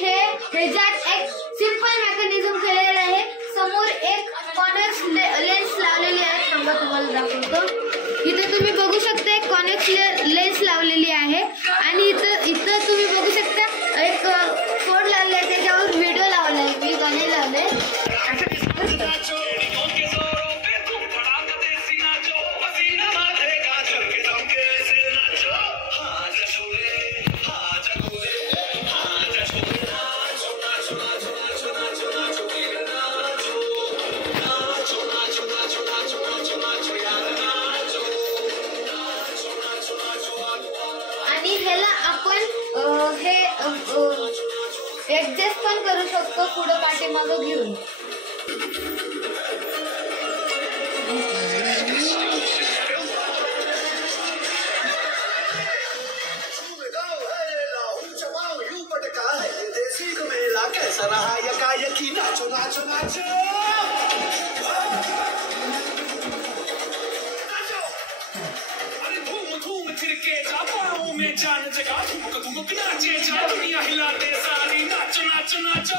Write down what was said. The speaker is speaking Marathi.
हे ह्याच्यात एक सिंपल मेकॅनिझम केलेलं आहे. समोर एक कॉन्व्हेक्स लेन्स लावलेली आहे. थांबा तुम्हाला दाखवतो. इथे तुम्ही बघू शकता एक कॉन्व्हेक्स लेन्स लावलेली आहे आणि इथं तुम्ही बघू शकता एक कोड लावले आहे. त्याच्यावर व्हिडिओ लावला आहे. मी गाणे लावले. आणि ह्याला आपण हे ऍडजस्ट पण करू शकतो पुढं पाठीमागं घेऊन. में जान जगा ठुमक ठुमक नाचे जा दुनिया हिला दे सारी नाचो नाचो नाचो